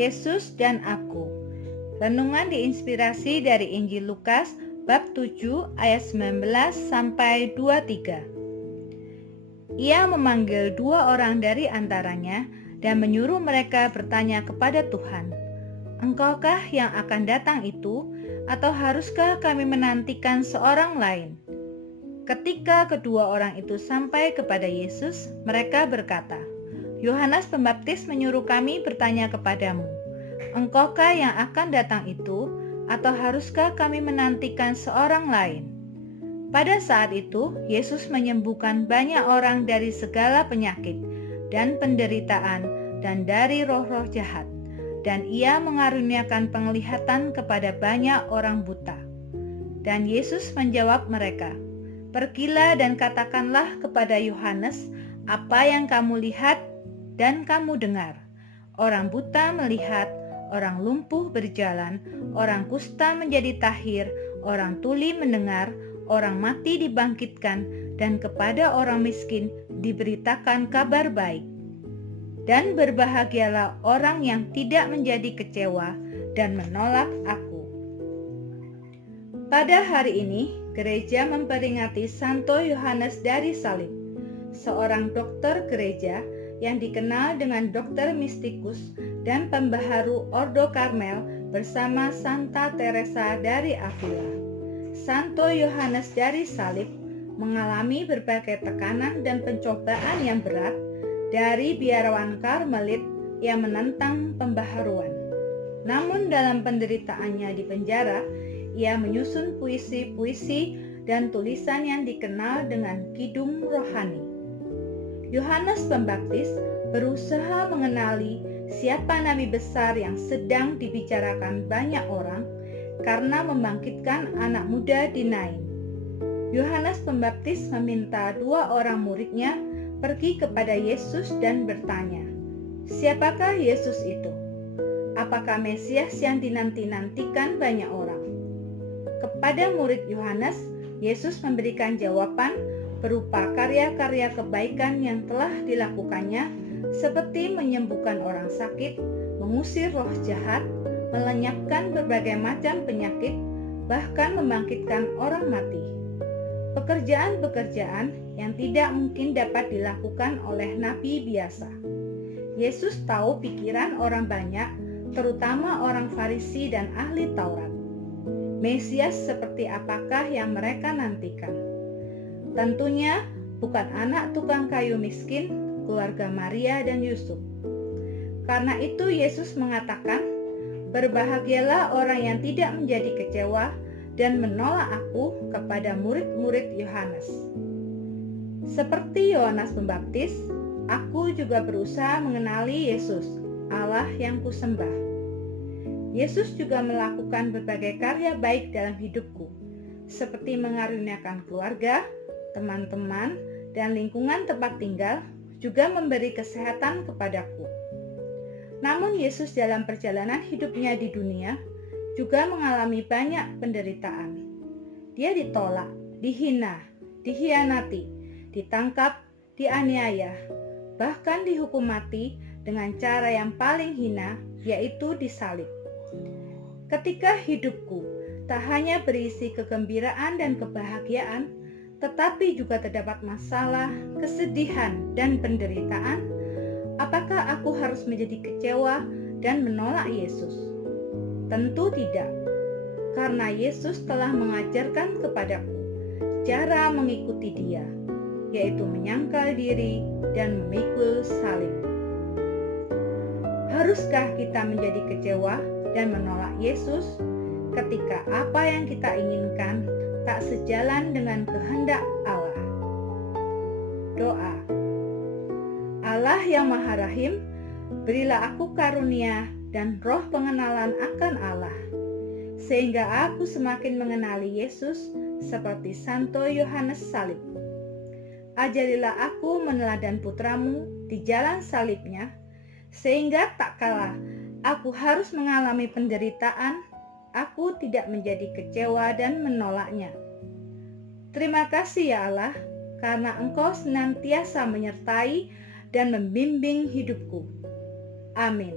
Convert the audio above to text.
Yesus dan aku. Renungan diinspirasi dari Injil Lukas bab 7 ayat 19 sampai 23. Ia memanggil 2 orang dari antaranya dan menyuruh mereka bertanya kepada Tuhan, "Engkaukah yang akan datang itu, atau haruskah kami menantikan seorang lain?" Ketika kedua orang itu sampai kepada Yesus, mereka berkata, "Yohanes Pembaptis menyuruh kami bertanya kepadamu, Engkaukah yang akan datang itu, atau haruskah kami menantikan seorang lain?" Pada saat itu, Yesus menyembuhkan banyak orang dari segala penyakit dan penderitaan dan dari roh-roh jahat, dan ia mengaruniakan penglihatan kepada banyak orang buta. Dan Yesus menjawab mereka, "Pergilah dan katakanlah kepada Yohanes apa yang kamu lihat dan kamu dengar. Orang buta melihat, orang lumpuh berjalan, orang kusta menjadi tahir, orang tuli mendengar, orang mati dibangkitkan, dan kepada orang miskin diberitakan kabar baik. Dan berbahagialah orang yang tidak menjadi kecewa dan menolak aku." Pada hari ini, gereja memperingati Santo Yohanes dari Salib, seorang dokter gereja yang dikenal dengan dokter mistikus dan pembaharu Ordo Karmel bersama Santa Teresa dari Avila. Santo Yohanes dari Salib mengalami berbagai tekanan dan pencobaan yang berat dari biarawan Karmelit yang menentang pembaharuan. Namun dalam penderitaannya di penjara, ia menyusun puisi-puisi dan tulisan yang dikenal dengan kidung rohani. Yohanes Pembaptis berusaha mengenali siapa nabi besar yang sedang dibicarakan banyak orang karena membangkitkan anak muda di Nain. Yohanes Pembaptis meminta 2 orang muridnya pergi kepada Yesus dan bertanya, "Siapakah Yesus itu? Apakah Mesias yang dinanti-nantikan banyak orang?" Kepada murid Yohanes, Yesus memberikan jawaban berupa karya-karya kebaikan yang telah dilakukannya, seperti menyembuhkan orang sakit, mengusir roh jahat, melenyapkan berbagai macam penyakit, bahkan membangkitkan orang mati. Pekerjaan-pekerjaan yang tidak mungkin dapat dilakukan oleh nabi biasa. Yesus tahu pikiran orang banyak, terutama orang Farisi dan ahli Taurat. Mesias seperti apakah yang mereka nantikan? Tentunya bukan anak tukang kayu miskin, keluarga Maria dan Yusuf. Karena itu Yesus mengatakan, "Berbahagialah orang yang tidak menjadi kecewa dan menolak aku," kepada murid-murid Yohanes. Seperti Yohanes Pembaptis, aku juga berusaha mengenali Yesus, Allah yang kusembah. Yesus juga melakukan berbagai karya baik dalam hidupku, seperti mengaruniakan keluarga, teman-teman, dan lingkungan tempat tinggal, juga memberi kesehatan kepadaku. Namun Yesus dalam perjalanan hidupnya di dunia juga mengalami banyak penderitaan. Dia ditolak, dihina, dikhianati, ditangkap, dianiaya, bahkan dihukum mati dengan cara yang paling hina, yaitu disalib. Ketika hidupku tak hanya berisi kegembiraan dan kebahagiaan, tetapi juga terdapat masalah, kesedihan, dan penderitaan, apakah aku harus menjadi kecewa dan menolak Yesus? Tentu tidak, karena Yesus telah mengajarkan kepadaku cara mengikuti Dia, yaitu menyangkal diri dan memikul salib. Haruskah kita menjadi kecewa dan menolak Yesus ketika apa yang kita inginkan tak sejalan dengan kehendak Allah? Doa. Allah yang Maha Rahim, berilah aku karunia dan roh pengenalan akan Allah, sehingga aku semakin mengenali Yesus seperti Santo Yohanes Salib. Ajarilah aku meneladan putramu di jalan salibnya, sehingga tak kalah aku harus mengalami penderitaan, aku tidak menjadi kecewa dan menolaknya. Terima kasih ya Allah, karena Engkau senantiasa menyertai dan membimbing hidupku. Amin.